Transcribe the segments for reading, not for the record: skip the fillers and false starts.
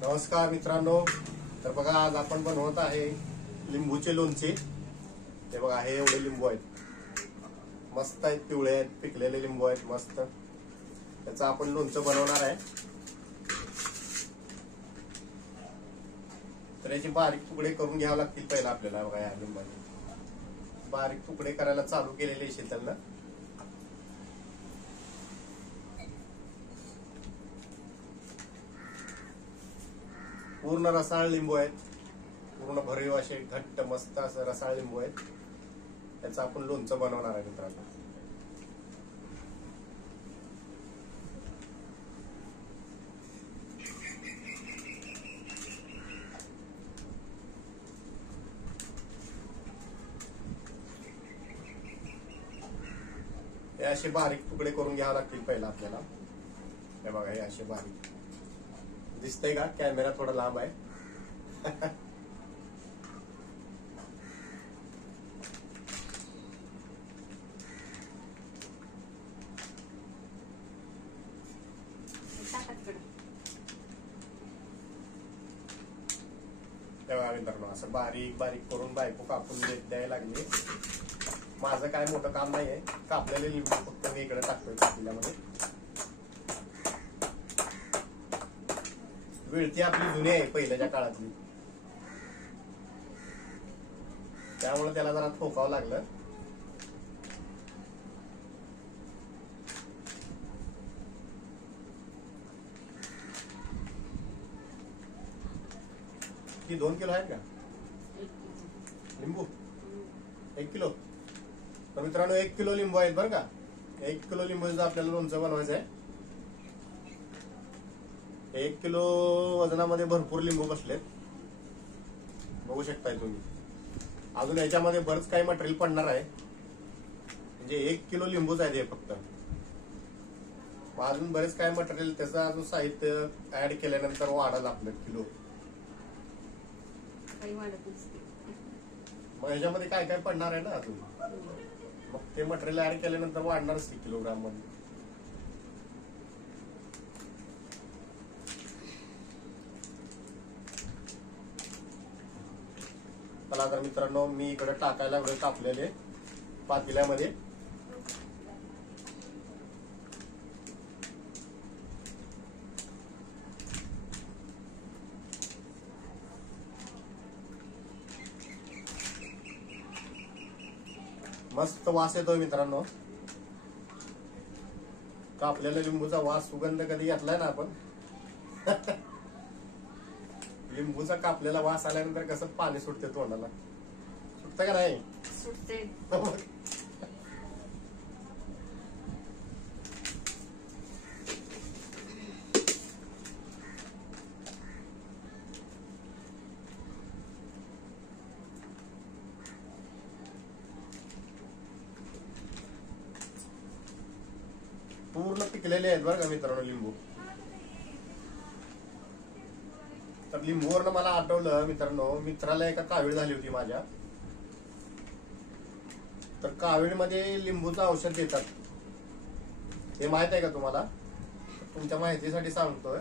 नमस्कार मित्रांनो. तर बघा, आज आपण बनवत आहे लिंबूचे लोणचे. हे बघा, हे एवढे लिंबू आहेत, मस्त आहेत, पिवळे आहेत, पिकलेले लिंबू आहेत मस्त. त्याचं आपण लोणचं बनवणार आहे. तर याचे बारीक तुकडे करून घ्यावे लागतील पहिला आपल्याला. बघा, या लिंबाने बारीक तुकडे करायला चालू केलेले शेताला. पूर्ण रसाळ लिंबू आहेत, पूर्ण भरीव असे घट्ट मस्त असं रसाळ लिंबू आहेत. त्याचं आपण लोणचं बनवणार आहे मित्रांनो. हे असे बारीक तुकडे करून घ्यावे लागतील पहिला आपल्याला. हे बघा, हे असे बारीक दिसतंय का? कॅमेरा थोडा लांब आहे. तेव्हा मित्रांनो असं बारीक बारीक करून बायको कापून द्यायला लागली. माझं काय मोठं काम नाहीये, कापलेले लिंबू फक्त मी इकडे टाकतोय पातेल्यामध्ये. विळती आपली जुनी आहे पहिल्याच्या काळातली, त्यामुळे त्याला जरा ठोकावं लागलं. ती 2 किलो आहेत का लिंबू? 1 किलो. तर मित्रांनो 1 किलो लिंबू आहेत बरं का. 1 किलो लिंबूचं आपल्याला लोणचं बनवायचं आहे. 1 किलो वजनामध्ये भरपूर लिंबू बसलेत, बघू शकताय तुम्ही. अजून याच्यामध्ये बरंच काही मटेरियल पडणार आहे, म्हणजे 1 किलो लिंबूच आहे ते फक्त. अजून बरेच काय मटेरियल, त्याचं अजून साहित्य ऍड केल्यानंतर वाढेल आपलं किलो. मग ह्याच्यामध्ये काय काय पडणार आहे ना अजून, मग ते मटेरियल ऍड केल्यानंतर वाढणारच किलोग्राम मध्ये. चला तर मित्रांनो, मी इकडे टाकायला वेळ कापलेले पातेल्यामध्ये. मस्त वास येतोय मित्रांनो. कापलेल्या लिंबूचा वास, सुगंध कधी घेतलाय ना आपण? लिंबूचा कापलेला वास आल्यानंतर कसं पाणी सुटते तोंडाला, सुटतं का नाही? सुटते. पूर्ण पिकलेले आहेत बरं का मित्रांनो लिंबू. तर लिंबूवरनं मला आठवलं मित्रांनो, मित्राला एका कावीळ झाली होती माझ्या. तर कावीळमध्ये लिंबूचं औषध देतात, हे माहित आहे का तुम्हाला? तुमच्या माहितीसाठी सांगतोय.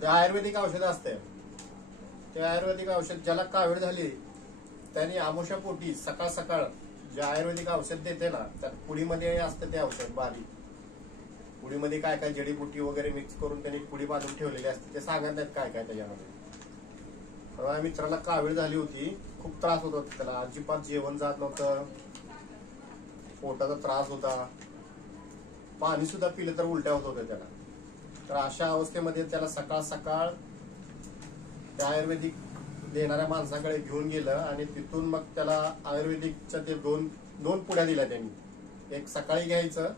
ते आयुर्वेदिक औषध असते. ते आयुर्वेदिक औषध, ज्याला कावीळ झाली त्यांनी आमुषा पोटी सकाळ सकाळ जे आयुर्वेदिक औषध देते ना, त्यात पुडीमध्ये असतं ते औषध बारीक. पुडीमध्ये काय काय जडीबुटी वगैरे मिक्स करून त्यांनी पुडी बांधून ठेवलेली असते. ते सांगत नाहीत काय काय त्याच्यामध्ये. मित्राला कावीळ झाली होती, खूप त्रास होत होता त्याला, अजिबात जेवण जात नव्हतं, पोटाचा त्रास होता, पाणी सुद्धा पिलं तर उलट्या होत होत्या त्याला. तर अशा अवस्थेमध्ये त्याला सकाळ सकाळ त्या आयुर्वेदिक देणाऱ्या माणसाकडे घेऊन गेलं आणि तिथून मग त्याला आयुर्वेदिकच्या ते दोन पुड्या दिल्या त्यांनी. एक सकाळी घ्यायचं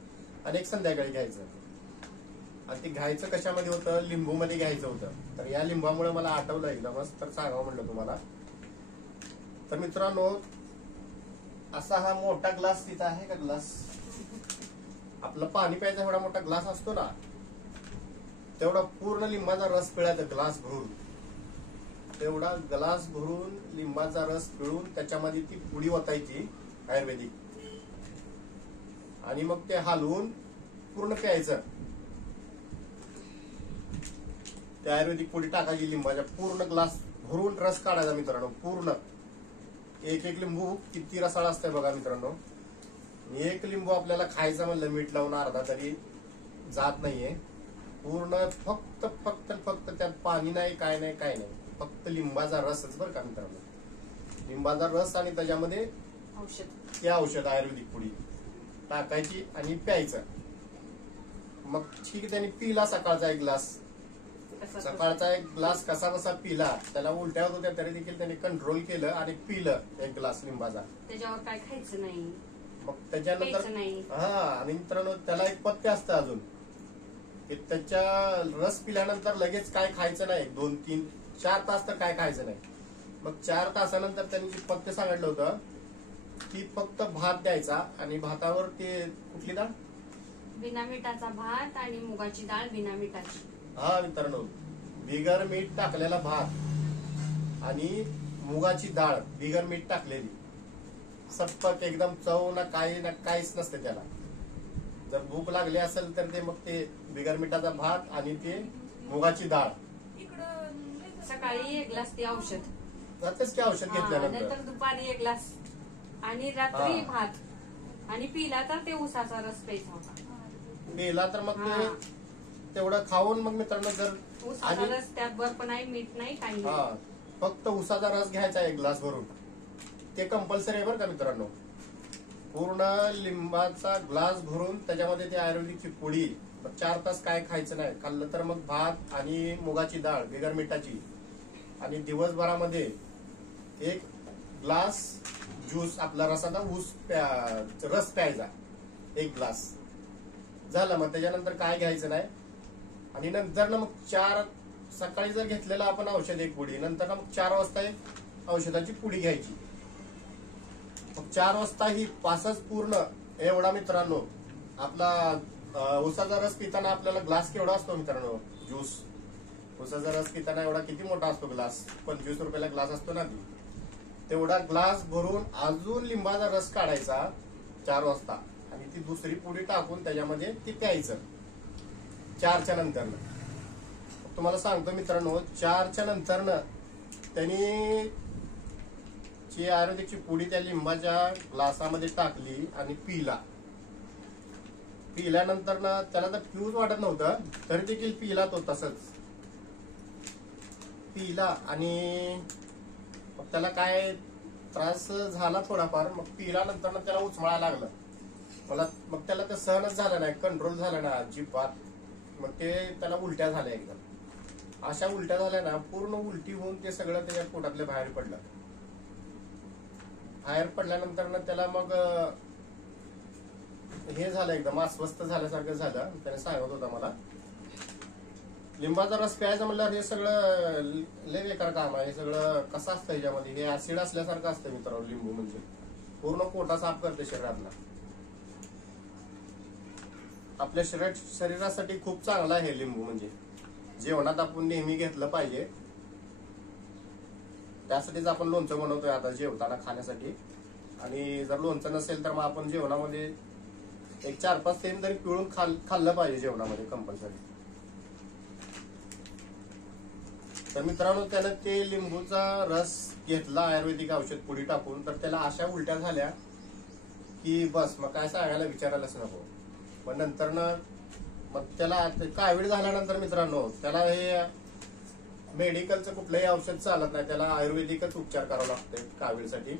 आणि एक संध्याकाळी घ्यायचं. आणि ते घ्यायचं कशामध्ये होतं? लिंबू मध्ये घ्यायचं होतं. तर या लिंबामुळे मला आठवलं एकदमच, तर सांगावं म्हणलं तुम्हाला. तर मित्रांनो, असा हा मोठा ग्लास तिथं आहे का? ग्लास आपलं पाणी प्यायचा एवढा मोठा ग्लास असतो ना, तेवढा पूर्ण लिंबाचा रस पिळायचा ग्लास भरून. तेवढा ग्लास भरून लिंबाचा रस पिळून त्याच्यामध्ये ती पुडी ओतायची आयुर्वेदिक, आणि मग ते हलवून पूर्ण प्यायचं. त्या आयुर्वेदिक पुडी टाकायची लिंबाच्या, पूर्ण ग्लास भरून रस काढायचा मित्रांनो. पूर्ण एक एक लिंबू किती रसाळ असतंय बघा मित्रांनो. एक लिंबू आपल्याला खायचं म्हणलं मीठ लावून अर्धा तरी जात नाहीये. पूर्ण फक्त फक्त फक्त त्यात पाणी नाही, काय नाही, काय नाही, फक्त लिंबाचा रसच बरं का मित्रांनो. लिंबाचा रस आणि त्याच्यामध्ये ते औषध आयुर्वेदिक पुडी टाकायची आणि प्यायचं. मग ठीक आहे, त्याने पिला सकाळचा एक ग्लास. सकाळचा एक ग्लास कसा बसा पिला, त्याला उलट्या होत होत्या तरी देखील त्याने कंट्रोल केलं आणि पिलं एक ग्लास लिंबाचा. त्याच्यावर काय खायचं नाही, मग त्याच्यानंतर हा, आणि मित्रांनो त्याला एक पथ्य असतं अजून की त्याच्या रस पिल्यानंतर लगेच काय खायचं नाही, 2, 3, 4 तास तर काय खायचं नाही. मग 4 तासानंतर त्यांनी जे पथ्य सांगितलं होतं की फक्त भात द्यायचा आणि भातावर ते कुठली डाळ, बिना मिठाचा भात आणि मुगाची डाळ बिना मिठाची. हा मित्रांनो, बिगर मीठ टाकलेला भात आणि मुगाची डाळ बिगर मीठ टाकलेली, सप्पक एकदम, चव ना काही ना काहीच नसते त्याला. जर भूक लागली असेल तर ते मग ते बिगर मिठाचा भात आणि ते मुगाची डाळ. सकाळी 1 ग्लास ते औषध, जातेच की औषध घेतल्यानंतर. नंतर दुपारी 1 ग्लास आणि रात्री भात, आणि पिला तर ते उसाचा रस प्यायचा होता. पिला तर मग ते तेवढं खाऊन मग मित्रांनो, जर उसाचा रस, त्यात बर्फ नाही, मीठ नाही, काही नाही, फक्त उसाचा रस घ्यायचा 1 ग्लास भरून. ते कंपल्सरी आहे बरं का मित्रांनो. पूर्ण लिंबाचा ग्लास भरून त्याच्यामध्ये ती आयुर्वेदिकची पुडी. 4 तास काय खायचं नाही, खाल्लं तर मग भात आणि मुगाची डाळ बिगर मिठाची, आणि दिवसभरामध्ये 1 ग्लास ज्यूस आपला रसाचा रस प्यायचा 1 ग्लास झालं. मग त्याच्यानंतर काय घ्यायचं नाही. आणि नंतर ना मग 4 सकाळी जर घेतलेलं आपण औषध एक पुडी, नंतर ना मग 4 वाजता एक औषधाची पुडी घ्यायची. मग 4 वाजता ही पासच पूर्ण एवढा मित्रांनो. आपला उसाचा रस पिताना आपल्याला ग्लास केवढा असतो मित्रांनो, ज्यूस उसाचा रस पिताना एवढा किती मोठा असतो ग्लास, 25 रुपयाला ग्लास असतो ना, तेवढा ग्लास भरून अजून लिंबाचा रस काढायचा 4 वाजता आणि ती दुसरी पुडी टाकून त्याच्यामध्ये ती प्यायचं 4च्या नंतरनं. तुम्हाला सांगतो मित्रांनो, 4च्या नंतरनं त्यांनी जी आयुर्वेदिकची पुडी त्या लिंबाच्या ग्लासामध्ये टाकली आणि पिल्यानंतर ना त्याला तर पिऊच वाटत नव्हतं, तरी देखील पिला तो तसंच पिला. आणि मग त्याला काय त्रास झाला थोडाफार. मग पिल्यानंतर त्याला उचमळायला लागलं मला. मग त्याला ते सहनच झालं नाही, कंट्रोल झालं ना अजिबात. मग ते त्याला उलट्या झाल्या एकदम. अशा उलट्या झाल्या ना, पूर्ण उलटी होऊन ते सगळं त्याच्या पोटातले बाहेर पडलं. बाहेर पडल्यानंतर ना त्याला मग हे झालं, एकदम अस्वस्थ झाल्यासारखं झालं. त्याने सांगत होता मला, लिंबाचा रस प्यायचा म्हणल्यावर हे सगळं लय बेकार काम आहे. हे सगळं कसं असतं ह्याच्यामध्ये, हे ऍसिड असल्यासारखं असतं मित्रांनो. लिंबू म्हणजे पूर्ण पोटा साफ करते शरीरातला. आपल्या शरीरासाठी खूप चांगला आहे लिंबू. म्हणजे जेवणात आपण नेहमी घेतलं पाहिजे. त्यासाठीच आपण लोणचं बनवतोय आता जेवताना खाण्यासाठी. आणि जर लोणचं नसेल तर मग आपण जेवणामध्ये एक 4-5 थेंब तरी पिळून खाल्लं पाहिजे जेवणामध्ये कंपल्सरी. तर मित्रांनो, त्यानं ते लिंबूचा रस घेतला आयुर्वेदिक औषध पुडी टाकून, तर त्याला अशा उलट्या झाल्या की बस मग काय सांगायला विचारायलाच नको. मग नंतर मग त्याला कावीळ झाल्यानंतर मित्रांनो, त्याला हे मेडिकलचं कुठलंही औषध चालत नाही, त्याला आयुर्वेदिकच उपचार करावा लागतोय कावीळसाठी.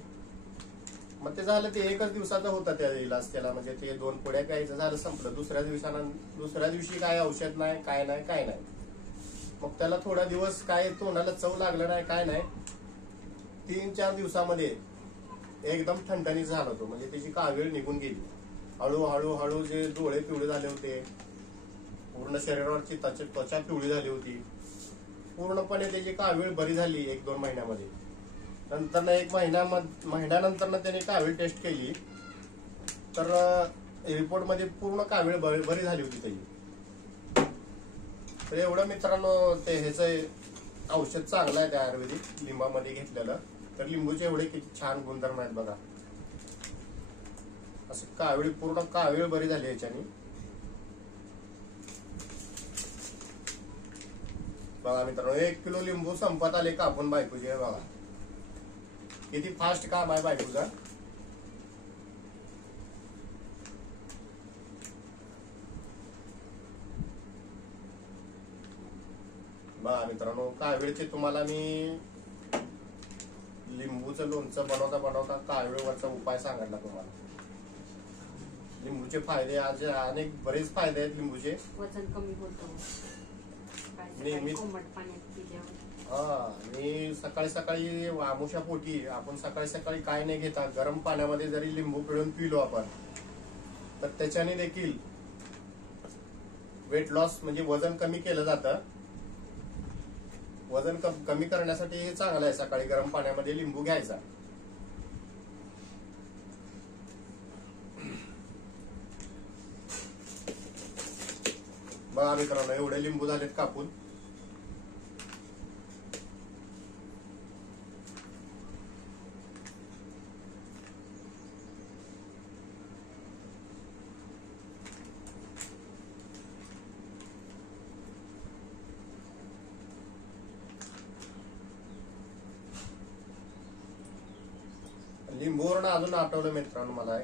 मग ते झालं, ते 1च दिवसाचं होतं त्या इलाज त्याला. म्हणजे ते 2 पुड्या प्यायचं झालं, संपलं. दुसऱ्या दिवशी काय औषध नाही, काय नाही. मग त्याला थोडा दिवस काय तोंडाला चव लागलं नाही, काय नाही. 3-4 दिवसामध्ये एकदम ठणठणीत झाला तो. म्हणजे त्याची कावीळ निघून गेली. हळूहळू जे डोळे पिवळे झाले होते, पूर्ण शरीरावरची त्वचा पिवळी झाली होती, पूर्णपणे त्याची कावीळ बरी झाली 1-2 महिन्यामध्ये. नंतर 1 महिन्यानंतर त्याने कावीळ टेस्ट केली, तर रिपोर्ट मध्ये पूर्ण कावीळ बरी झाली होती त्याची. तर एवढं मित्रांनो ते ह्याचं औषध चांगलं आहे त्या आयुर्वेदिक लिंबामध्ये घेतलेलं. तर लिंबूचे एवढे किती छान गुणधर्म आहेत बघा. असे कावीळ, पूर्ण कावीळ बरी झाली याच्याने. बघा मित्रांनो 1 किलो लिंबू संपत आले कापून बायकोचे. बघा किती फास्ट काम आहे बायकोचा. बघा मित्रांनो कावीळचे तुम्हाला मी लिंबूचं लोणचं बनवता बनवता कावीळवरचा उपाय सांगितला तुम्हाला. लिंबूचे फायदे आज अनेक बरेच फायदे आहेत लिंबूचे. वजन कमी होतं. नेहमी कोमट पाण्यात पिल्यावर. आणि सकाळी सकाळी आमुषा पोटी आपण सकाळी सकाळी काय नाही घेता गरम पाण्यामध्ये जरी लिंबू पिळून पिलो आपण तर त्याच्याने देखील वेट लॉस म्हणजे वजन कमी केलं जातं. वजन कमी करण्यासाठी हे चांगलं आहे. सकाळी गरम पाण्यामध्ये लिंबू घ्यायचा. बघा मित्रांनो एवढे लिंबू झालेत कापून. लिंबूवरून अजून आठवलं मित्रांनो मला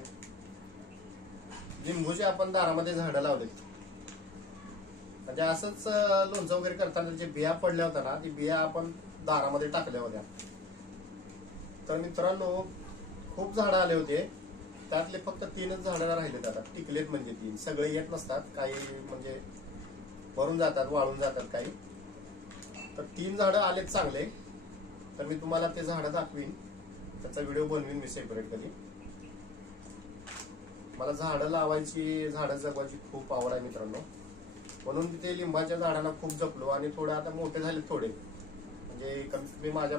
लिंबूचे आपण दारामध्ये झाडं लावलेत. म्हणजे असंच लोणचं वगैरे करताना जे बिया पडल्या होत्या ना ती बिया आपण दारामध्ये टाकल्या होत्या. तर मित्रांनो खूप झाडं आले होते. त्यातले फक्त 3च झाडं राहिलेत आता. टिकलेत म्हणजे 3. सगळे येत नसतात. काही म्हणजे मरून जातात वाळून जातात काही. तर 3 झाडं आलेत चांगले. तर मी तुम्हाला ते झाडं दाखवीन. त्याचा व्हिडिओ बनवीन मी सेपरेट कधी. मला झाडं लावायची झाडं जगवायची खूप आवड आहे मित्रांनो. म्हणून तिथे लिंबाच्या झाडांना खूप जपलो आणि थोडे आता मोठे झाले. थोडे म्हणजे कमीत कमी माझ्या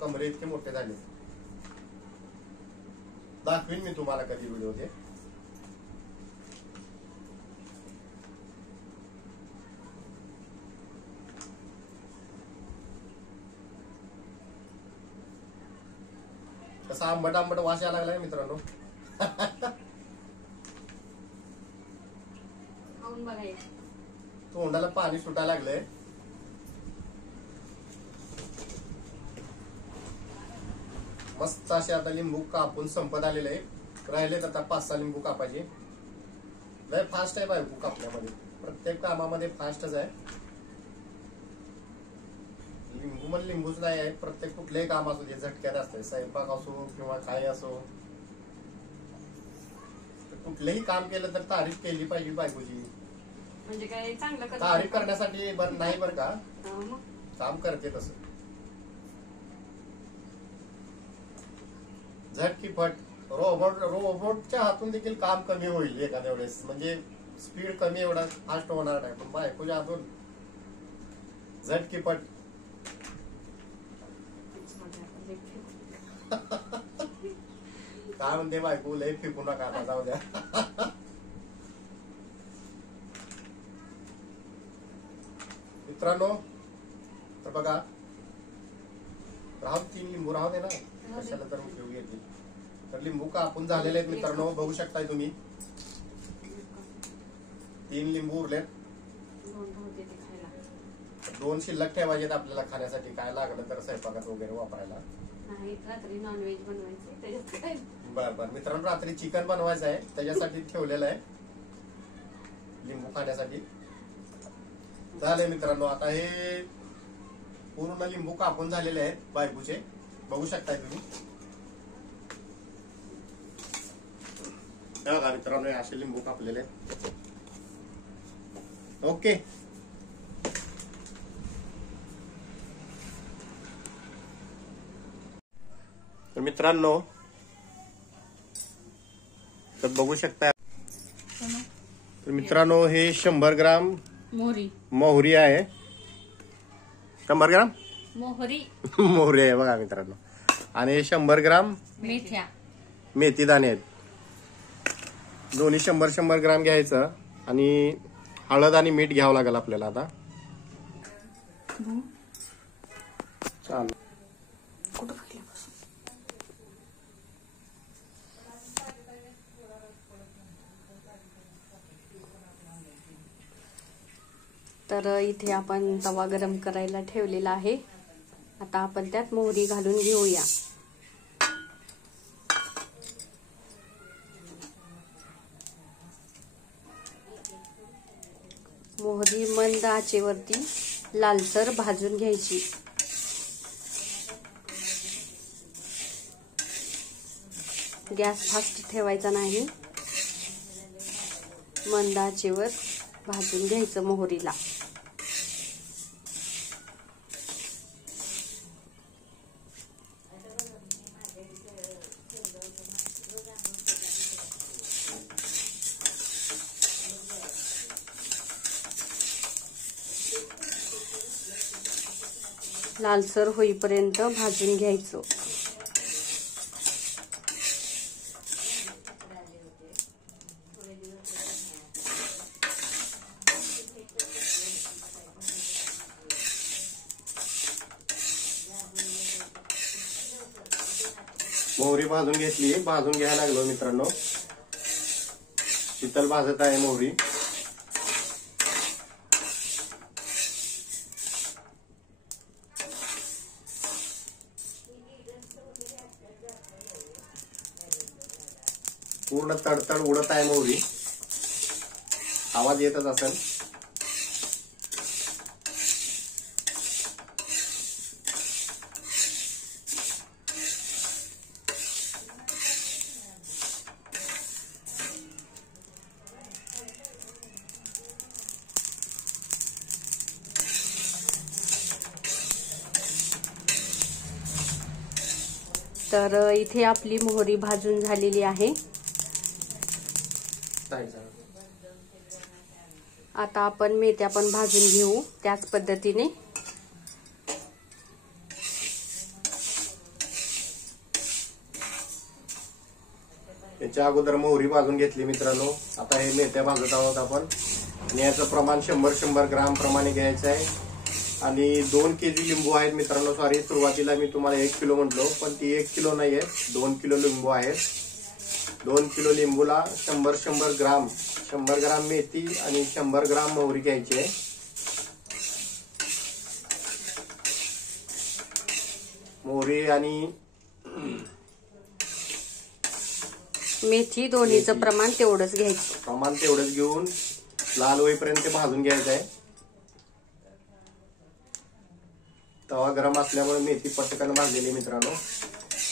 कमरे इतके मोठे झाले. दाखवीन मी तुम्हाला कधी व्हिडिओ ते. कसा आंबट आंबट वास यायला लागलाय मित्रांनो. खाऊन बघायचं. तोंडाला पाणी सुटायला लागलंय. मस्त असे आता लिंबू कापून संपत आलेले आहे. राहिलेत आता 5-6 लिंबू कापायचे. लय फास्ट आहे बायको कापण्यामध्ये. प्रत्येक कामामध्ये फास्टच आहे. लिंबू म्हणजे लिंबूच नाही आहे. प्रत्येक कुठलेही काम असो ते झटक्यात असते. स्वयंपाक असो किंवा काय असो कुठलेही काम केलं तर तारीफ केली पाहिजे बायकोची. म्हणजे काय चांगलं तारीफ करण्यासाठी नाही बरं का मग काम करते तसं. झटकीपट रोबोटच्या हातून देखील काम कमी होईल एखाद्या वेळेस. म्हणजे स्पीड कमी एवढा फास्ट होणार नाही. पण बायकोच्या हातून झटकीपट. काय म्हणते बायको लय फेकू नका आता जाऊ द्या. मित्रांनो तर बघा राहू 3 लिंबू राहू दे ना कशाला तर उपयोगी येतील. तर लिंबू कापून झालेले आहेत मित्रांनो. बघू शकताय तुम्ही 3 लिंबू उरलेत. 2 शिल्लक ठेवायचे आपल्याला खाण्यासाठी काय लागलं तर स्वयंपाकात वगैरे वापरायला. रात्री नॉनव्हेज बनवायचे त्याच्यात काय. बरं मित्रांनो रात्री चिकन बनवायचं आहे त्याच्यासाठी ठेवलेलं आहे लिंबू खाण्यासाठी. झालंय मित्रांनो आता हे पूर्ण लिंबू कापून झालेले आहेत बायबूचे. बघू शकताय तुम्ही. बघा मित्रांनो असे लिंबू कापलेले आहेत. ओके तर मित्रांनो तर बघू शकता. तर मित्रांनो हे 100 ग्राम मोहरी आहे. 100 ग्राम मोहरी आहे बघा मित्रांनो. आणि 100 ग्राम मेथी दाणे आहेत. दोन्ही 100 ग्राम घ्यायचं. आणि हळद आणि मीठ घ्यावं लागेल आपल्याला आता. चालेल. तर तर इथे आपण तवा गरम करायला ठेवलेला आहे. आता आपण त्यात मोहरी घालून घेऊया. मोहरी मंद आचेवरती लालसर भाजून घ्यायची. गॅस फास्ट ठेवायचा नाही, मंद आचेवर भाजून घ्यायचं मोहरीला. लालसर होईपर्यंत भाजून घ्यायचं. मोहरी भाजून घेतली, भाजून घ्यायला लागलो मित्रांनो. शीतल भाजत आहे मोहरी. पूर्ण तडतड उडत आहे मोहरी. आवाज येतच असेल. तर इथे आपली मोहरी भाजून झालेली आहे. आता आपण मेथ्या पण भाजून घेऊ त्याच पद्धतीने. याच्या अगोदर मोहरी भाजून घेतली मित्रांनो. आता हे मेथ्या भाजत आहोत आपण. आणि याचं प्रमाण 100 ग्राम प्रमाणे घ्यायचं आहे. आणि 2 केजी लिंबू आहेत मित्रांनो. सॉरी, सुरुवातीला मी तुम्हाला 1 किलो म्हटलो, पण ती 1 किलो नाही आहे, 2 किलो लिंबू आहेत. 2 किलो लिंबूला 100 ग्राम 100 ग्राम मेथी आणि 100 ग्राम मोहरी घ्यायची आहे. मोहरी आणि मेथी दोन्हीचं प्रमाण तेवढंच घ्यायचं. प्रमाण तेवढंच घेऊन लाल होईपर्यंत भाजून घ्यायचं आहे. तवा गरम असल्यामुळे मेथी पटकन भाजलेली मित्रांनो.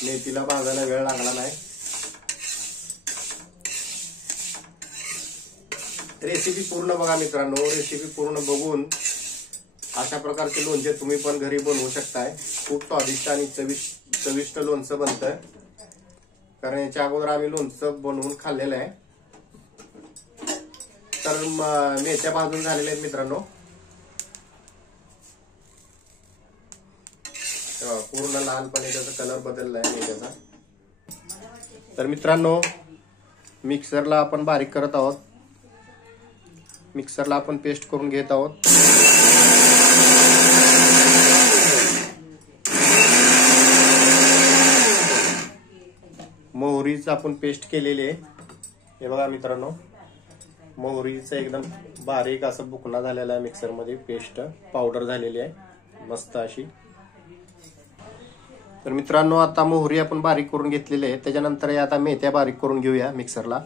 मेथीला भाजायला वेळ लागला नाही. रेसिपी पूर्ण बघा मित्रांनो. रेसिपी पूर्ण बघून अशा प्रकारचे लोणचे तुम्ही पण घरी बनवू शकताय. खूप स्वादिष्ट आणि चविष्ट लोणचं बनतं. कारण याच्या अगोदर आम्ही लोणचं बनवून खाल्लेलं आहे. तर मेथ्या भाजून झालेल्या आहेत मित्रांनो. पूर्ण लालपणे त्याचा कलर बदलला आहे मेथ्याचा. तर मित्रांनो, मिक्सरला आपण बारीक करत आहोत. मिक्सरला आपण पेस्ट करून घेत आहोत. मोहरीचं आपण पेस्ट केलेली आहे. हे बघा मित्रांनो, मोहरीचं एकदम बारीक असं बुकना झालेला आहे. मिक्सरमध्ये पेस्ट पावडर झालेली आहे मस्त अशी. तर मित्रांनो, आता मोहरी आपण बारीक करून घेतलेली आहे. त्याच्यानंतर आता मेथ्या बारीक करून घेऊया मिक्सरला.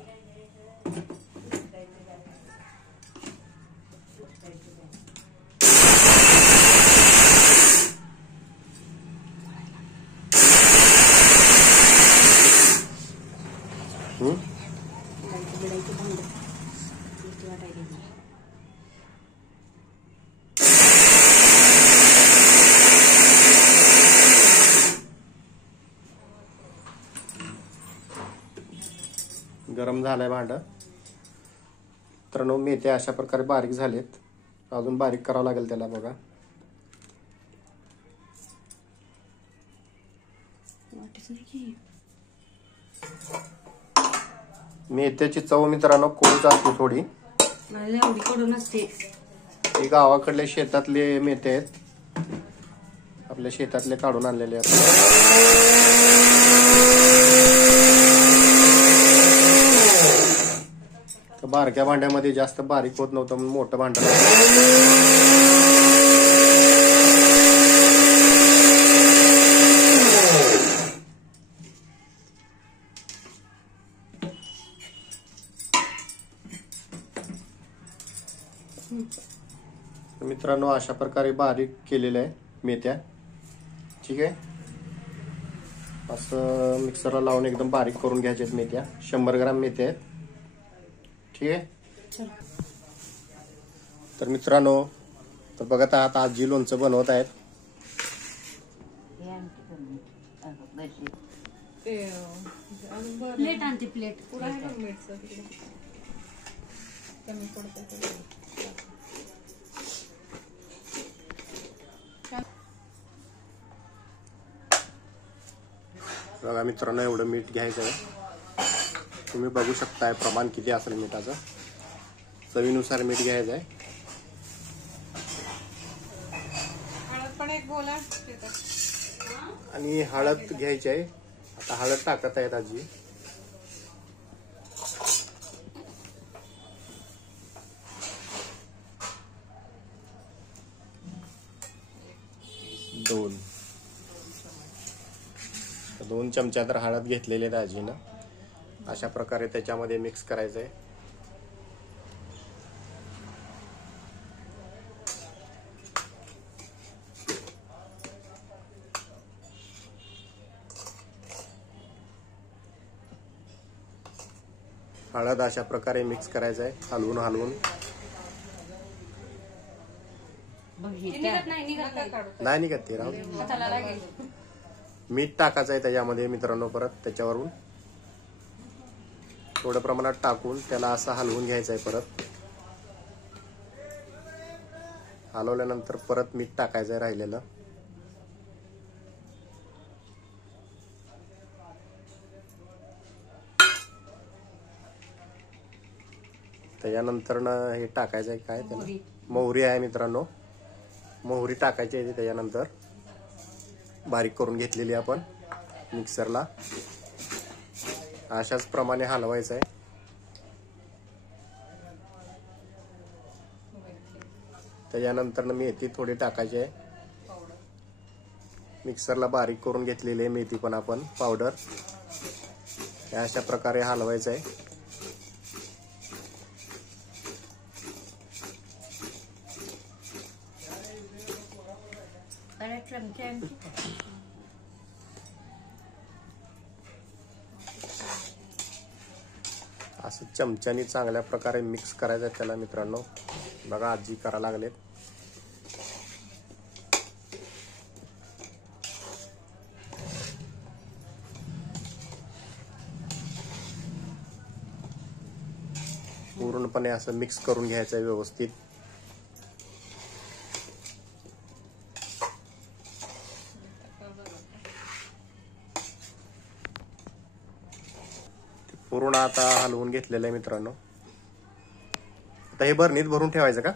गरम झालंय भांड. तर मेथ्या अशा प्रकारे बारीक झालेत. अजून बारीक करावं लागेल त्याला बघा. मेथ्याची चव मित्रांनो कडूच असते थोडी. एवढी कडू नसते. हे गावाकडले शेतातले मेथ्या आहेत. आपल्या शेतातले काढून आणलेले आहेत. बारक्या भांड्यामध्ये जास्त बारीक होत नव्हतं, मोठं भांड मित्रांनो अशा प्रकारे बारीक केलेल्या आहे मेथ्या. ठीक आहे, असं मिक्सरला लावून एकदम बारीक करून घ्यायच्या आहेत मेथ्या. 100 ग्राम मेथ्या आहेत. ठीक आहे. तर मित्रांनो, तर बघत आहात आजी लोणचं बनवत आहेत. प्लेट आणते प्लेट. बघा मित्रांनो, एवढं मीठ घ्यायचं आहे. तुम्ही बघू शकताय प्रमाण किती असेल मिठाचं. चवीनुसार मीठ घ्यायचं आहे. आणि हळद घ्यायची आहे. आता हळद टाकत आहेत आजी. दोन चमचा तर हळद घेतलेले आहेत आजीनं. अशा प्रकारे त्याच्यामध्ये मिक्स करायचं आहे. हळद अशा प्रकारे मिक्स करायचं आहे, हलवून हलवून. नाही निघत ते, राहू दे. मीठ टाकायचं आहे त्याच्यामध्ये मित्रांनो. परत त्याच्यावरून थोड्या प्रमाणात टाकून त्याला असं हलवून घ्यायचं आहे. परत हलवल्यानंतर परत मीठ टाकायचं आहे राहिलेलं. त्याच्यानंतर हे टाकायचं आहे, काय त्याला मोहरी आहे मित्रांनो. मोहरी टाकायची आहे त्याच्यानंतर, बारीक करून घेतलेली आपण मिक्सरला. अशाच प्रमाणे हलवायचं आहे. त्याच्यानंतर मेथी थोडी टाकायची आहे. मिक्सरला बारीक करून घेतलेली आहे मेथी पण आपण पावडर. अशा प्रकारे हलवायचं आहे. असं चमच्यानी चांगल्या प्रकारे मिक्स करायचं आहे त्याला मित्रांनो. बघा आजी करा लागलेत. पूर्णपणे असं मिक्स करून घ्यायचं आहे व्यवस्थित. पूर्ण आता हलवून घेतलेलं आहे मित्रांनो. आता हे बरणीत भरून ठेवायचं का?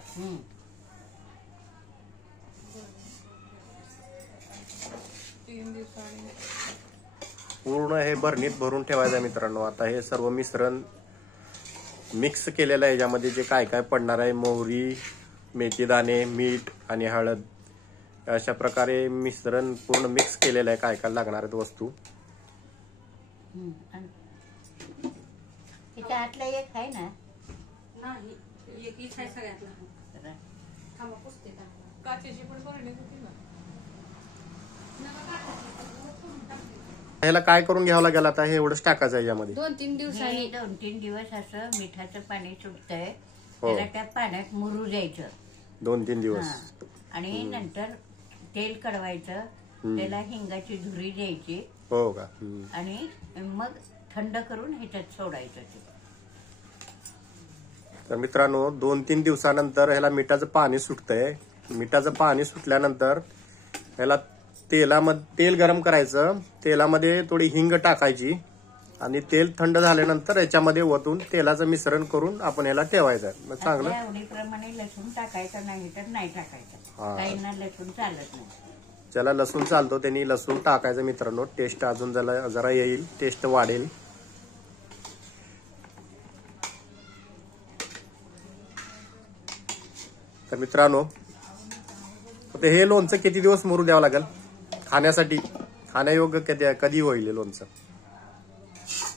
पूर्ण हे बरणीत भरून ठेवायचं मित्रांनो. आता हे सर्व मिश्रण मिक्स केलेलं आहे. याच्यामध्ये जे काय काय पडणार आहे, मोहरी, मेथीदाणे, मीठ आणि हळद, अशा प्रकारे मिश्रण पूर्ण मिक्स केलेलं आहे. काय काय लागणार आहेत वस्तू. त्यातला एक आहे ना, नाही एक इच आहे सगळ्यातला. थांबा पुसते काचेची पण बरणी होती ना. ह्याला काय करून घ्यावं लागेल आता? हे एवढंच टाकायचं आहे यामध्ये. 2-3 दिवसांनी 2-3 दिवस असं मिठाचं पाणी सुटतंय. त्याला त्या पाण्यात मुरू द्यायचं 2-3 दिवस. आणि नंतर तेल कडवायचं. त्याला हिंगाची धुरी द्यायची. हो का? आणि मग थंड करून ह्याच्यात सोडायचं ते. तर मित्रांनो 2-3 दिवसानंतर ह्याला मिठाचं पाणी सुटतंय. मिठाचं पाणी सुटल्यानंतर ह्याला तेल गरम करायचं. तेलामध्ये थोडी हिंग टाकायची आणि तेल थंड झाल्यानंतर याच्यामध्ये ओतून तेलाचं मिश्रण करून आपण ह्याला ठेवायचं. मग चांगलं आवडीप्रमाणे लसूण टाकायचं, नाही तर नाही टाकायचं. काहींना लसूण चालत नाही. ज्याला लसूण चालतो त्यांनी लसूण टाकायचं मित्रांनो. टेस्ट अजून जरा येईल, टेस्ट वाढेल. तर मित्रांनो, हे लोणचं किती दिवस मुरू द्यावं लागेल खाण्यासाठी? खाण्यायोग्य कधी होईल लोणचं?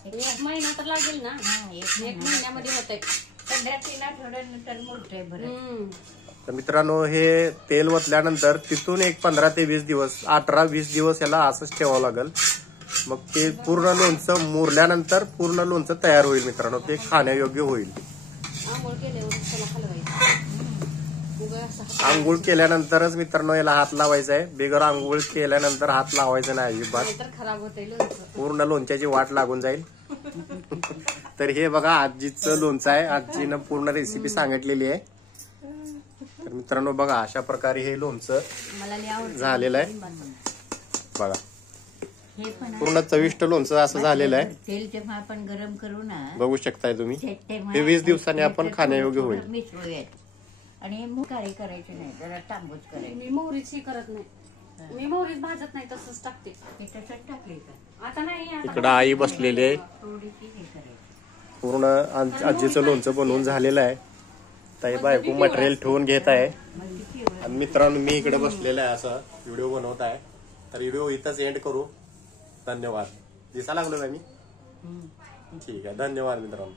1 महिना तर लागेल ना. 1 महिन्यामध्ये होतंय. 15-3 आठवड्यानंतर मुरतंय बरं. तर मित्रांनो हे तेल ओतल्यानंतर तिथून एक 15 ते 20 दिवस 18-20 दिवस याला असंच ठेवावं लागेल. मग ते पूर्ण लोणचं मुरल्यानंतर पूर्ण लोणचं तयार होईल मित्रांनो. ते खाण्यायोग्य होईल. आंघोळ केल्यावर त्याला हलवायचं. उगाच असं हात- आंघोळ केल्यानंतरच मित्रांनो याला हात लावायचा आहे. बिगर आंघोळ केल्यानंतर हात लावायचा नाही अजिबात. नाहीतर खराब होतंय लोणचं. पूर्ण लोणच्याची वाट लागून जाईल. तर हे बघा आजीचं लोणचं आहे. आजीनं पूर्ण रेसिपी सांगितलेली आहे. तर मित्रांनो बघा अशा प्रकारे हे लोणचं मला लय आवडतं. झालेलं आहे. बघा हे पण पूर्ण चविष्ट लोणचं असं झालेलं आहे. तेल जेव्हा आपण गरम करू ना बघू शकताय तुम्ही. तेव्हा हे 20 दिवसांनी आपण खाण्यायोग्य होईल. मिसळूयात आणि मुकाळी करायची नाही, जरा तांबूच करायची. मी मोहरीच ही करत नाही. मी मोहरीच भाजत नाही, तसंच टाकते. हे तसंच टाकले का आता नाही. आता इकडं आई बसलेली आहे. थोडीशी हे करायची. पूर्ण आजीचं लोणचं बनवून झालेलं आहे. ताई बायको मटेरियल ठेवून घेत आहे. मग ती चिवड आणि मित्रांनो मी इकडे बसलेला आहे असं व्हिडिओ बनवत आहे. तर व्हिडिओ इथंच एंड करू. धन्यवाद. दिसा लागलो का मी? ठीक आहे. धन्यवाद मित्रांनो.